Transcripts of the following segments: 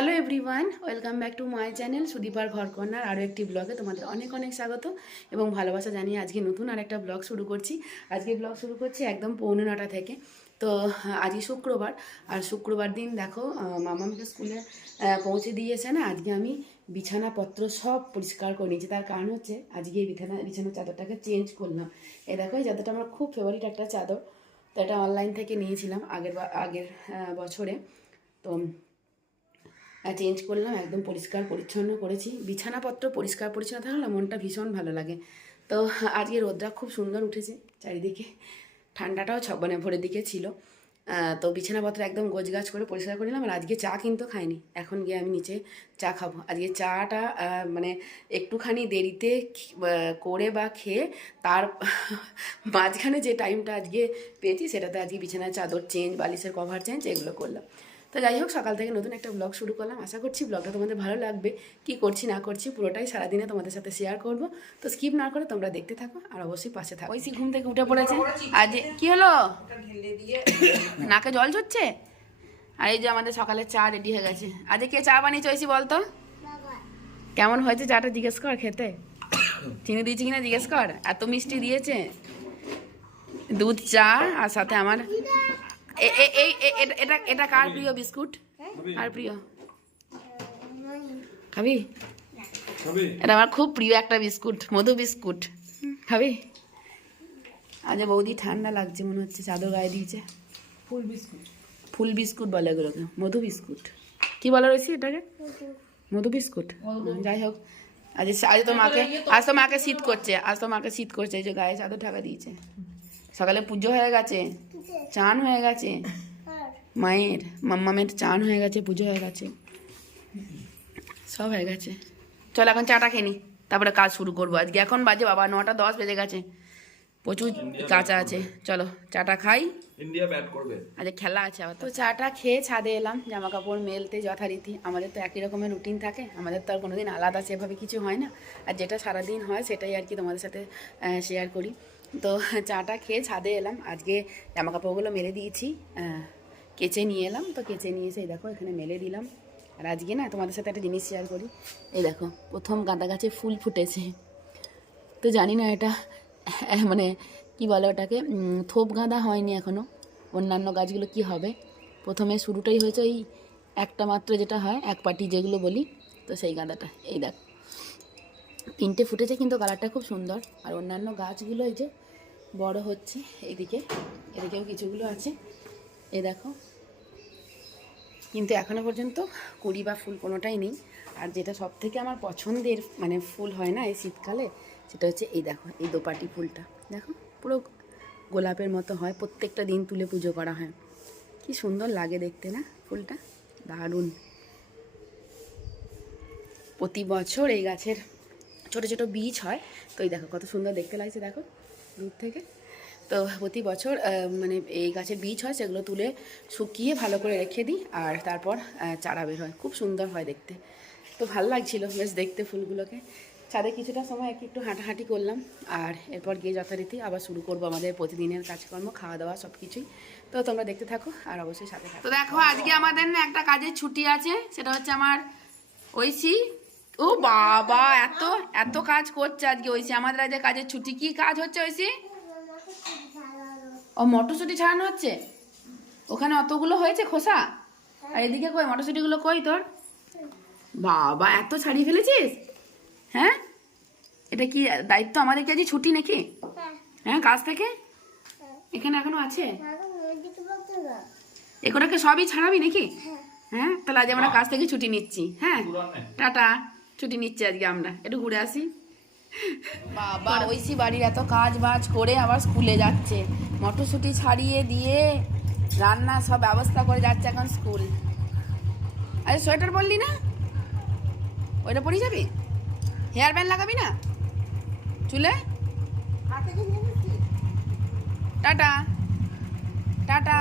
Hello everyone, welcome back to my channel সুদীপার ঘরকন্যার আরও একটি ব্লগে তোমাদের অনেক অনেক স্বাগত এবং ভালোবাসা জানিয়ে আজকে নতুন আরেকটা ব্লগ শুরু করছি। আজকে ব্লগ শুরু করছি একদম 9:45 থেকে। তো আজকে শুক্রবার, আর শুক্রবার দিন দেখো মামাকে স্কুলে পৌঁছে দিয়েছে না। আজকে আমি বিছানাপত্র সব পরিষ্কার করে নিয়েছি। তার কারণ হচ্ছে আজকে এই বিছানার চাদরটাকে চেঞ্জ করলাম। এই দেখো, এই চাদরটা আমার খুব ফেভারিট একটা চাদর। তো এটা অনলাইন থেকে নিয়েছিলাম আগের বছরে। তো চেঞ্জ করলাম, একদম পরিষ্কার পরিচ্ছন্ন করেছি। বিছানাপত্র পরিষ্কার পরিচ্ছন্ন থাকলে মনটা ভীষণ ভালো লাগে। তো আজকে রোদটা খুব সুন্দর উঠেছে চারিদিকে, ঠান্ডাটাও মানে ভোরের দিকে ছিল। তো বিছানাপত্র একদম গোছগাছ করে পরিষ্কার করে নিলাম। আর আজকে চা কিন্তু খাইনি, এখন গিয়ে আমি নিচে চা খাবো। আজকে চাটা মানে একটুখানি দেরিতে করে বা খেয়ে তার মাঝখানে যে টাইমটা আজকে পেয়েছি সেটাতে আজকে বিছানার চাদর চেঞ্জ, বালিশের কভার চেঞ্জ এগুলো করলাম। তো যাই হোক, সকাল থেকে নতুন একটা ব্লগ শুরু করলাম। আশা করছি ব্লগটা তোমাদের ভালো লাগবে। কি করছি না করছি পুরোটাই সারাদিনে তোমাদের সাথে শেয়ার করব। তো স্কিপ না করে তোমরা দেখতে থাকো আর অবশ্যই পাশে থাকো। ওই ঘুম থেকে উঠে পড়েছে। আজ কি হলো, নাকে জল ঝরছে? আর এই যে আমাদের সকালে চা রেডি হয়ে গেছে। আজকে কে চা বানিয়েছে ওইসি বলতো? কেমন হয়েছে চাটা জিজ্ঞেস কর, খেতে চিনি দিয়েছি কিনা জিজ্ঞেস কর। এত মিষ্টি দিয়েছে, দুধ চা আর সাথে আমার এটা এটা কার প্রিয় বিস্কুট? কার প্রিয়? খাবি? এটা আমার খুব প্রিয় একটা বিস্কুট, মধু বিস্কুট। খাবি? আজ বৌদি ঠান্ডা লাগছে মনে হচ্ছে, চাদর গায়ে দিয়েছে। ফুল বিস্কুট বলে এগুলোকে, মধু বিস্কুট। কি বলে রয়েছে এটাকে? মধু বিস্কুট। যাই হোক, আজ তো মাকে শীত করছে। এই যে গায়ে চাদর ঢাকা দিয়েছে। সকালে পুজো হয়ে গেছে, চান হয়ে গেছে, মায়ের মাম্মামের চান হয়ে গেছে, পুজো হয়ে গেছে, সব হয়ে গেছে। চল এখন চাটা খেয়ে নি, তারপরে কাজ শুরু করবো। আজকে এখন বাজে বাবা 9:10 বেজে গেছে, প্রচুর কাঁচা আছে। চলো চাটা খাই, ইন্ডিয়া ব্যাট করবে, আজকে খেলা আছে আবার। তো চাটা খেয়ে ছাদে এলাম জামা কাপড় মেলতে। যথারীতি আমাদের তো একই রকমের রুটিন থাকে, আমাদের তো আর কোনোদিন আলাদা সেভাবে কিছু হয় না। আর যেটা সারাদিন হয় সেটাই আর কি তোমাদের সাথে শেয়ার করি। তো চাটা খেয়ে ছাদে এলাম। আজকে জামা কাপড়গুলো মেলে দিয়েছি, কেচে নিয়ে এলাম। তো কেচে নিয়ে এসে দেখো এখানে মেলে দিলাম। আর আজকে না তোমাদের সাথে একটা জিনিস শেয়ার করি। এই দেখো, প্রথম গাঁদা গাছে ফুল ফুটেছে। তো জানি না এটা মানে কি বলে ওটাকে, থোপ গাঁদা হয়নি এখনও। অন্যান্য গাছগুলো কি হবে। প্রথমে শুরুটাই হয়েছে ওই একটা মাত্র, যেটা হয় এক পাটি যেগুলো বলি, তো সেই গাঁদাটা। এই দেখ 3টে ফুটেছে, কিন্তু কালারটা খুব সুন্দর। আর অন্যান্য গাছগুলো এই যে বড় হচ্ছে। এদিকেও কিছুগুলো আছে, এই দেখো। কিন্তু এখনও পর্যন্ত কুড়ি বা ফুল কোনোটাই নেই। আর যেটা সব থেকে আমার পছন্দের মানে ফুল হয় না এই শীতকালে, সেটা হচ্ছে এই দেখো, এই দোপাটি ফুলটা। দেখো পুরো গোলাপের মতো হয়, প্রত্যেকটা দিন তুলে পুজো করা হয়। কি সুন্দর লাগে দেখতে না ফুলটা, দারুণ। প্রতি বছর এই গাছের ছোট ছোট বীজ হয়। তো এই দেখো কত সুন্দর দেখতে লাগছে, দেখো দূর থেকে। তো প্রতি বছর মানে এই গাছের বীজ হয়, সেগুলো তুলে শুকিয়ে ভালো করে রেখে দিই, আর তারপর চারা বের হয়। খুব সুন্দর হয় দেখতে। তো ভালো লাগছিল বেশ দেখতে ফুলগুলোকে। ছাদে কিছুটা সময় একটু হাঁটাহাঁটি করলাম, আর এরপর গিয়ে যথারীতি আবার শুরু করবো আমাদের প্রতিদিনের কাজকর্ম, খাওয়া দাওয়া সব কিছুই। তো তোমরা দেখতে থাকো আর অবশ্যই সাথে থাকো। তো দেখো আজকে আমাদের না একটা কাজের ছুটি আছে, সেটা হচ্ছে আমার ঐশী। ও বাবা, এত এত কাজ করছে আজকে ঐশী। আমাদের আজকে কাজের ছুটি। কি কাজ হচ্ছে ঐশী? ও মটরশুঁটি ছাড়ানো হচ্ছে। ওখানে অতগুলো হয়েছে খোসা, আর এদিকে কই মটরশুঁটিগুলো কই তোর? বাবা, এত ছাড়িয়ে ফেলেছিস? হ্যাঁ, এটা কি দায়িত্ব আমাদেরকে আজ ছুটি নাকি? হ্যাঁ, কাজ থেকে এখানে এখনো আছে। এগুলোকে সবই ছাড়াবি নাকি? হ্যাঁ, তাহলে আজ আমরা কাজ থেকে ছুটি নিচ্ছি। হ্যাঁ, টাটা, ছুটি নিচ্ছি আজকে আমরা, একটু ঘুরে আসি। বাবা, ঐশী বাড়ির এত কাজ বাজ করে আবার স্কুলে যাচ্ছে, মটরশুঁটি ছাড়িয়ে দিয়ে রান্না সব ব্যবস্থা করে যাচ্ছে এখন স্কুল। আরে সোয়েটার পরলি না? ওইটা পরে যাবি? হেয়ার ব্যান্ড লাগাবি না চুলে? Tata tata.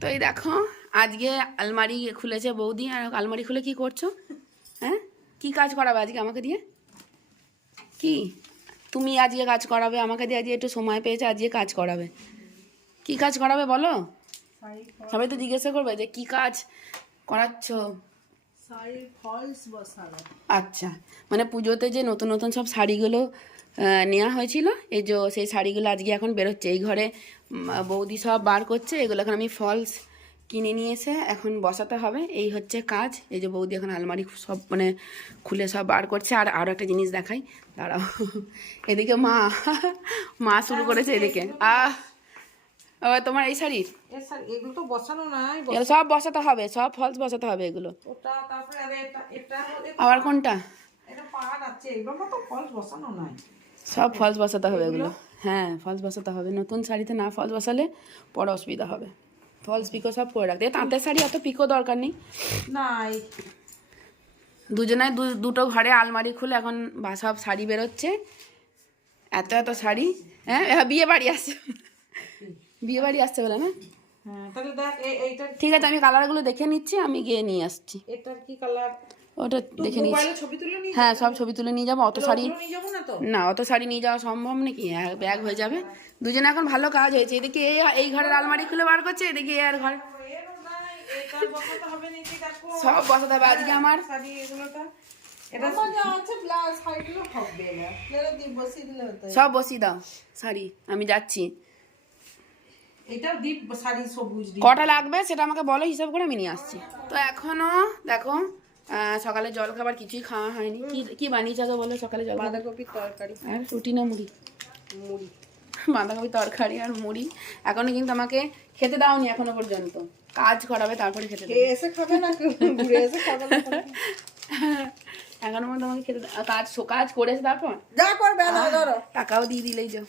তো এই দেখো আজকে আলমারি খুলেছে বৌদি। আর আলমারি খুলে কি করছো? হ্যাঁ, কি কাজ করাবে আজকে আমাকে দিয়ে? কি তুমি আজকে কাজ করাবে আমাকে দিয়ে? আজকে একটু সময় পেয়েছে, আজকে কাজ করাবে। কি কাজ করাবে বলো? শাড়ি সবাই তো জিজ্ঞাসা করবে যে কি কাজ করাচ্ছ। শাড়ির ফলস বসানো। আচ্ছা, মানে পুজোতে যে নতুন নতুন সব শাড়িগুলো নেওয়া হয়েছিল, এই যে সেই শাড়িগুলো আজকে এখন বেরোচ্ছে। এই ঘরে বৌদি সব বার করছে, এগুলো এখন আমি ফলস কিনে নিয়ে এসে এখন বসাতে হবে। এই হচ্ছে কাজ। এই যে বৌদি এখন আলমারি সব মানে খুলে সব বার করছে। আর আরও একটা জিনিস দেখাই, দাঁড়াও। এদিকে মা মা শুরু করেছে এদিকে। তোমার এই শাড়ির এগুলো তো বসানো নাই, এগুলো সব বসাতে হবে, সব ফলস বসাতে হবে এগুলো। ওটা তারপরে আরে এটা আবার কোনটা? এটা পাড় আছে, এগুলো তো ফলস বসানো নাই। সব ফলস বসাতে হবে এগুলো। হ্যাঁ, ফলস বসাতে হবে। নতুন শাড়িতে না ফলস বসালে পরে অসুবিধা হবে। ফলস পিকো সব করে রাখতে। তাঁতের শাড়ি অত পিকো দরকার নেই। নাই, দুজনায় দুটো ঘরে আলমারি খুলে এখন সব শাড়ি বেরোচ্ছে। এত এত শাড়ি। হ্যাঁ, বিয়ে বাড়ি আসছে, বিয়ে বাড়ি আসছে বলে না? হ্যাঁ, তাহলে দেখ এইটা ঠিক আছে, আমি কালারগুলো দেখে নিচ্ছি, আমি গিয়ে নিয়ে আসছি। এটার কি কালার ওটা দেখে নিচ্ছি। মোবাইলে ছবি তুলে নিয়ে হ্যাঁ, সব ছবি তুলে নিয়ে যাবো। অত শাড়ি নিয়ে যাবো না তো। না, অত শাড়ি নিয়ে যাওয়া সম্ভব নাকি? ব্যাগ হয়ে যাবে। দুজনে এখন ভালো কাজ হয়েছে। এদিকে এই ঘরের আলমারি খুলে বার করছে, এদিকে আর ঘরে এটা বসাতে হবে নাকি দেখো, সব বসাতে হবে আজকে আমার। শাড়ি এগুলোটা এটা যা আছে ব্লাউজ শাড়িগুলো হবে না, এগুলো দিয়ে বসিয়ে দিলে হতো। সব বসিয়ে দাও শাড়ি, আমি যাচ্ছি। এটা ডিপ শাড়ি সবুজ ডিপ। কটা লাগবে সেটা আমাকে বলো, হিসাব করে আমি নিয়ে আসছি। তো এখনো দেখো সকালে জল খাবার কিছুই খাওয়া হয়নি। কি কি বানিয়েছে তো বলো সকালে? জল বাঁধাকপির তরকারি আর রুটি না মুড়ি? মুড়ি। বাঁধাকপি তরকারি আর মুড়ি। এখনো কিন্তু আমাকে খেতে দাওনি এখনো পর্যন্ত। কাজ করাবে তারপরে খেতে দেবে। এসে খাবে না, ঘুরে এসে খাবে না। এখনো পর্যন্ত আমাকে খেতে কাজ করেছে তারপর যা করবে না ধরো, টাকাও দিয়ে দিলেই যাও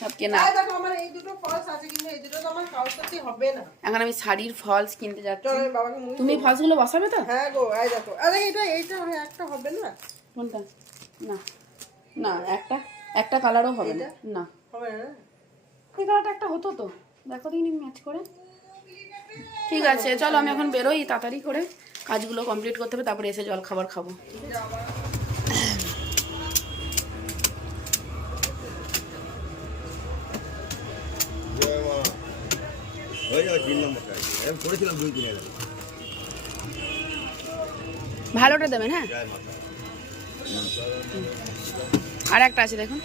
সব কেনা। দেখো আমার এই দুটো ফলস আছে, কিন্তু এই দুটো তো আমার কারোর সাথে হবে না। এখন আমি শাড়ির ফলস কিনতে যাচ্ছি। চলো বাবাকে মুড়ি। তুমি ফলসগুলো বসাবে তো? হ্যাঁ গো, এই দেখো, আরে এইটা একটা হবে না। কোনটা? না না, একটা কালারও হবে না। না হবে না, এই কালারটা একটা হতো তো, দেখো দিন ম্যাচ করে। ঠিক আছে, চলো আমি এখন বেরোই তাড়াতাড়ি করে, কাজগুলো কমপ্লিট করতে হবে, তারপরে এসে জল খাবার খাবো। ভালোটা দেবেন। হ্যাঁ, আর একটা আছে দেখুন।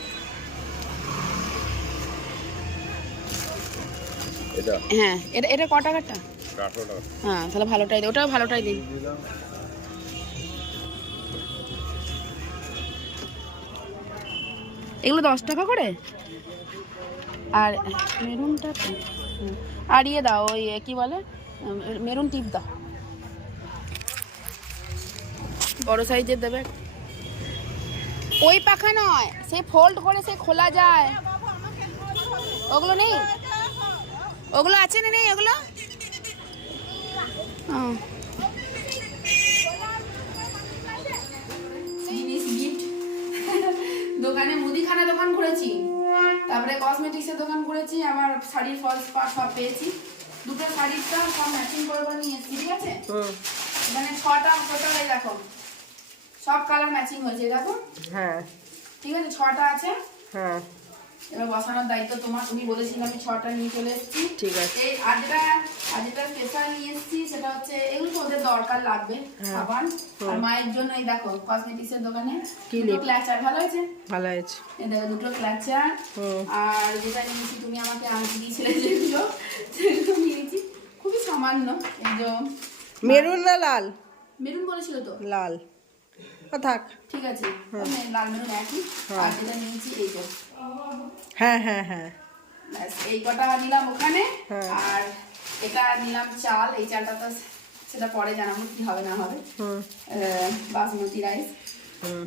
হ্যাঁ, এটা ক টাকারটা? হ্যাঁ, তাহলে ভালোটাই দিন, ওটাও ভালোটাই দিন। এগুলো 10 টাকা করে। আর মেরুনটা আর ইয়ে দাও, ওই কি বলে, মেরুন টিপ দাও, বড় সাইজের দেবে। ওই পাখা নয়, সে ফোল্ড করে সে খোলা যায়, ওগুলো নেই? ওগুলো আছে না নেই ওগুলো? দোকানে মুদিখানা দোকান করেছি, তারপরে কসমেটিক্সের দোকান করেছি, আমার শাড়ির ফলস পাট সব পেয়েছি। দুটো শাড়িটা সব ম্যাচিং করে নিয়ে এসেছি। ঠিক আছে, মানে 6টা টোটাল। এই দেখো সব কালার ম্যাচিং হয়েছে, দেখো। হ্যাঁ ঠিক আছে, 6টা আছে। হ্যাঁ, এবার বসানোর দায়িত্ব তোমার। তুমি বলেছিলে আমি 6টা নিয়ে চলে এসেছি। ঠিক আছে। এই আর যেটা স্পেশাল নিয়ে এসেছি সেটা হচ্ছে, এগুলো তো ওদের দরকার লাগবে, সাবান। আর মায়ের জন্য এই দেখো কসমেটিক্সের দোকানে দুটো ক্ল্যাচার। ভালো হয়েছে? ভালো হয়েছে। এই দেখো দুটো ক্ল্যাচার। আর যেটা নিয়েছি তুমি আমাকে আংটি দিয়েছিলে সেগুলো নিয়েছি, খুবই সামান্য। এই যে মেরুন না লাল? মেরুন বলেছিল তো? লাল থাক, ঠিক আছে, লাল মেরুন একই। আর যেটা নিয়েছি এই যে, হ্যাঁ হ্যাঁ হ্যাঁ, এই কটা নিলাম ওখানে। আর এটা নিলাম চাল। এই চালটা তো সেটা পরে জানাবো কি হবে না হবে। বাসমতি রাইস।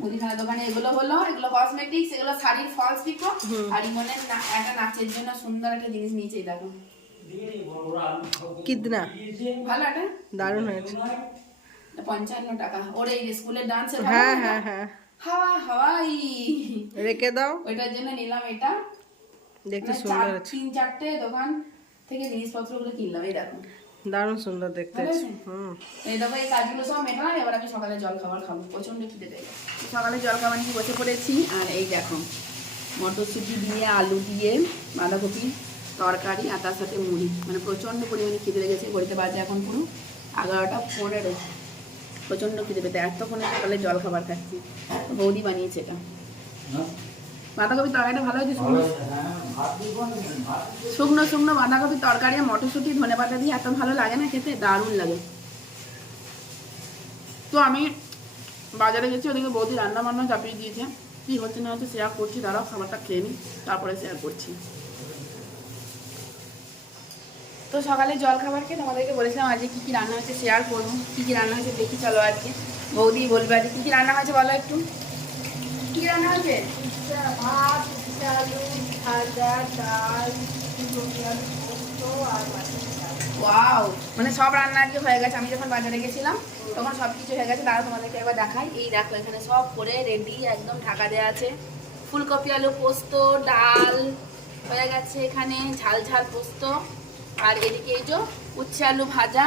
মুদিখানা দোকানে এগুলো হলো, এগুলো কসমেটিক্স, এগুলো শাড়ির ফলস পিকো। আর ইমনের একটা নাচের জন্য সুন্দর একটা জিনিস নিয়েছে, দেখো। কিদনা ভালো, এটা দারুণ হয়েছে। 55 টাকা। ওর এই স্কুলের ডান্সের। হ্যাঁ হ্যাঁ হ্যাঁ, হাওয়া হাওয়াই রেখে দাও, ওইটার জন্য নিলাম এটা। দেখতে সুন্দর আছে। 3-4টে দোকান থেকে জিনিসপত্রগুলো কিনলাম। এই দেখো দারুণ সুন্দর দেখতে আছে। এই দেখো, এই কাজগুলো সব মেটালাম। এবার আমি সকালে জল খাবার খাবো, প্রচন্ড খিদে পেয়ে গেছে। সকালে জল খাবার নিয়ে বসে পড়েছি। আর এই দেখো মটরশুঁটি দিয়ে, আলু দিয়ে, বাঁধাকপি তরকারি আর তার সাথে মুড়ি, মানে প্রচণ্ড পরিমাণে খিদে লেগেছে। ঘড়িতে বাজে এখন পুরো 11টা 15। প্রচণ্ড খিদে পেতে এতক্ষণে সকালে জল খাবার খাচ্ছি। বৌদি বানিয়েছে এটা। বাঁধাকপির তরকারিটা ভালো হয়েছে। শুকনো শুকনো বাঁধাকপির তরকারি আর মটরশুঁটি ধনেপাতা দিয়ে এত ভালো লাগে না খেতে, দারুণ লাগে। তো আমি বাজারে গেছি, ওদিকে বৌদি রান্না বান্না চাপিয়ে দিয়েছে। কী হচ্ছে না হচ্ছে শেয়ার করছি, দাঁড়াও খাবারটা খেয়ে নিই তারপরে শেয়ার করছি। তো সকালে জল খাবার খেয়ে তোমাদেরকে বলেছিলাম আজকে কী কী রান্না হয়েছে শেয়ার করবো। কী কী রান্না হয়েছে দেখি চলো আজকে। বৌদি বলবে আজকে কী কী রান্না হয়েছে বলো একটু। কী রান্না হয়েছে? ভাত, আলু ভাজা, ডাল, পোস্ত আর মাছের ঝাল। ওয়াও, মানে সব রান্না আজকে হয়ে গেছে। আমি যখন বাজারে গেছিলাম তখন সব কিছু হয়ে গেছে। দাঁড়া তোমাদেরকে একবার দেখাই। এই দেখো এখানে সব করে রেডি, একদম ঢাকা দেওয়া আছে। ফুলকপি আলু পোস্ত, ডাল হয়ে গেছে এখানে, ঝাল ঝাল পোস্ত। আর এদিকে এই যে উচ্ছে আলু ভাজা,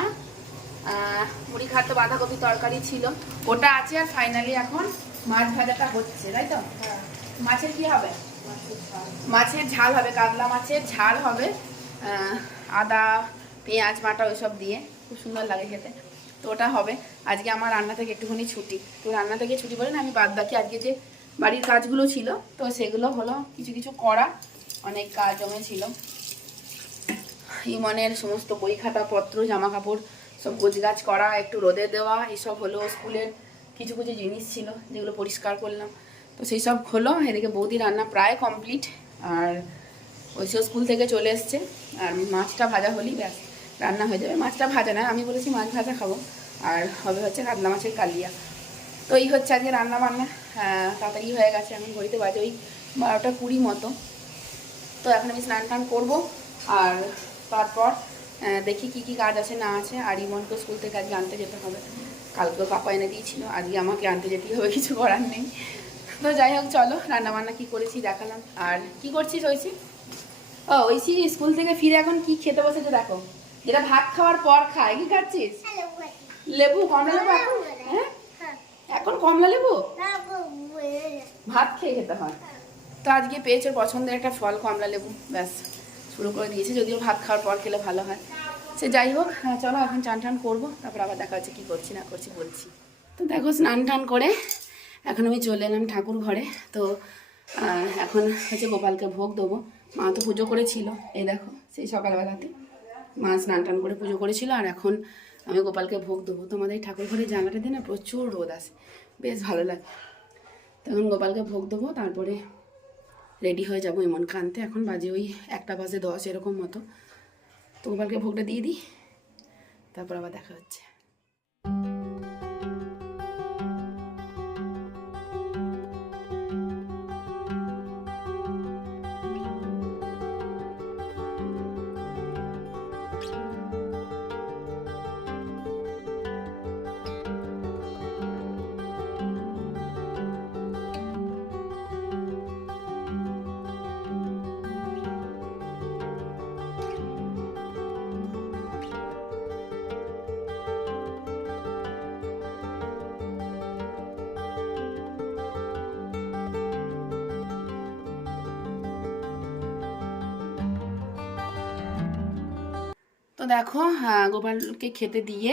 মুড়ি খাদ্য বাঁধাকপি তরকারি ছিল, ওটা আছে। আর ফাইনালি এখন মাছ ভাজাটা হচ্ছে, তাই তো? হ্যাঁ, মাছের কি হবে? মাছের ঝাল। মাছের ঝাল হবে, কাতলা মাছের ঝাল হবে। আদা পেঁয়াজ বাটা ওইসব দিয়ে খুব সুন্দর লাগে খেতে। তো ওটা হবে। আজকে আমার রান্না থেকে একটুখানি ছুটি। তো রান্না থেকে ছুটি বলে না, আমি বাদ বাকি আজকে যে বাড়ির কাজগুলো ছিল তো সেগুলো হলো কিছু কিছু করা, অনেক কাজ জমে ছিল। ইমনের সমস্ত বই খাতা পত্র জামা কাপড় সব গোছগাছ করা, একটু রোদে দেওয়া, এসব হলো। স্কুলের কিছু কিছু জিনিস ছিল যেগুলো পরিষ্কার করলাম, তো সেই সব হলো। এদিকে বৌদি রান্না প্রায় কমপ্লিট, আর ওইসব স্কুল থেকে চলে এসছে। আর মাছটা ভাজা হলেই ব্যাস রান্না হয়ে যাবে। মাছটা ভাজা না, আমি বলেছি মাছ ভাজা খাবো, আর হবে হচ্ছে কাতলা মাছের কালিয়া। তো এই হচ্ছে আজকে রান্না বান্না। তাড়াতাড়ি হয়ে গেছে, এখন ঘড়িতে বাজে ওই 12টা 20 মতো। তো এখন আমি স্নান টান করবো, আর তারপর দেখি কি কি কাজ আছে না আছে। আর ইমনকে স্কুল থেকে আজকে আনতে যেতে হবে। কালকেও পাপা এনে দিয়েছিল, আজকে আমাকে আনতে যেতেই হবে, কিছু করার নেই। তো যাই হোক চলো, রান্নাবান্না কি করেছি দেখালাম। আর কি করছিস ঐশী? ও ঐশী স্কুল থেকে ফিরে এখন কি খেতে বসেছে দেখো, যেটা ভাত খাওয়ার পর খায়। কি খাচ্ছিস? লেবু, কমলা লেবু এখন? হ্যাঁ, এখন কমলা লেবু ভাত খেয়ে খেতে হয়। তো আজকে পেয়েছে পছন্দের একটা ফল কমলা লেবু, ব্যাস শুরু করে দিয়েছে। যদিও ভাত খাওয়ার পর খেলে ভালো হয়। সে যাই হোক, চলো এখন চান টান করবো, তারপর আবার দেখা হচ্ছে কী করছি না করছি বলছি। তো দেখো স্নান টান করে এখন আমি চলে এলাম ঠাকুর ঘরে। তো এখন হচ্ছে গোপালকে ভোগ দেবো। মা তো পুজো করেছিল, এই দেখো সেই সকালবেলাতে মা স্নান টান করে পুজো করেছিল। আর এখন আমি গোপালকে ভোগ দেবো। তোমাদের এই ঠাকুর ঘরে জানলাটা দিয়ে না প্রচুর রোদ আসে, বেশ ভালো লাগে। তখন গোপালকে ভোগ দেবো, তারপরে রেডি হয়ে যাবো ইমনকে আনতে। এখন বাজে ওই 1:10 এরকম মতো। তো গোপালকে ভোগটা দিয়ে দিই, তারপর আবার দেখা হচ্ছে। তো দেখো গোপালকে খেতে দিয়ে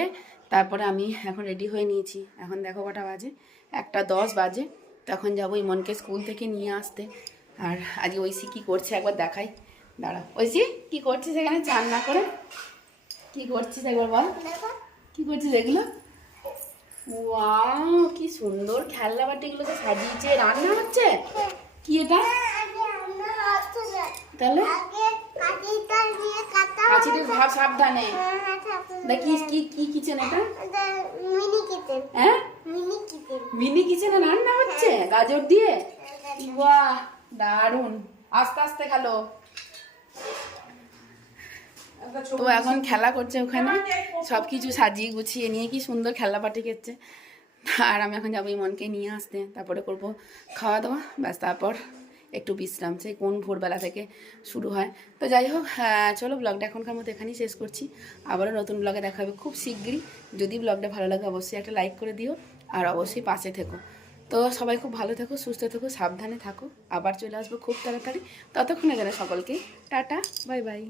তারপরে আমি এখন রেডি হয়ে নিয়েছি। এখন দেখো কটা বাজে, 1:10 বাজে। তখন যাবো ইমনকে স্কুল থেকে নিয়ে আসতে। আর আজকে ঐশী কী করছে একবার দেখাই, দাঁড়া। ঐশী কী করছিস এখানে চান না করে? কী করছিস একবার বল, কী করছিস এগুলো? ওয়াও, কি সুন্দর খেলনা বাটিগুলোকে সাজিয়েছে। রান্না হচ্ছে কি এটা? তাহলে কাঁচিটা ভাব সাবধানে। দেখিস কি কি কিচেন এটা? হ্যাঁ, মিনি কিচেনে রান্না হচ্ছে গাজর দিয়ে। বাহ, দারুন। আস্তে আস্তে খেলো। তো এখন খেলা করছে ওখানে, সবকিছু সাজিয়ে গুছিয়ে নিয়ে কি সুন্দর খেলনা পাটি খেচ্ছে। আর আমি এখন যাবো ইমনকে নিয়ে আসতে, তারপরে করবো খাওয়া দাওয়া, ব্যাস তারপর একটু বিশ্রাম। সেই কোন ভোরবেলা থেকে শুরু হয়। তো যাই হোক, চলো ব্লগটা এখনকার মতো এখানেই শেষ করছি। আবারও নতুন ব্লগে দেখা হবে খুব শিগগিরই। যদি ব্লগটা ভালো লাগে অবশ্যই একটা লাইক করে দিও, আর অবশ্যই পাশে থেকো। তো সবাই খুব ভালো থাকো, সুস্থ থাকো, সাবধানে থাকো। আবার চলে আসবো খুব তাড়াতাড়ি। ততক্ষণে যেন সকলকে টাটা, বাই বাই।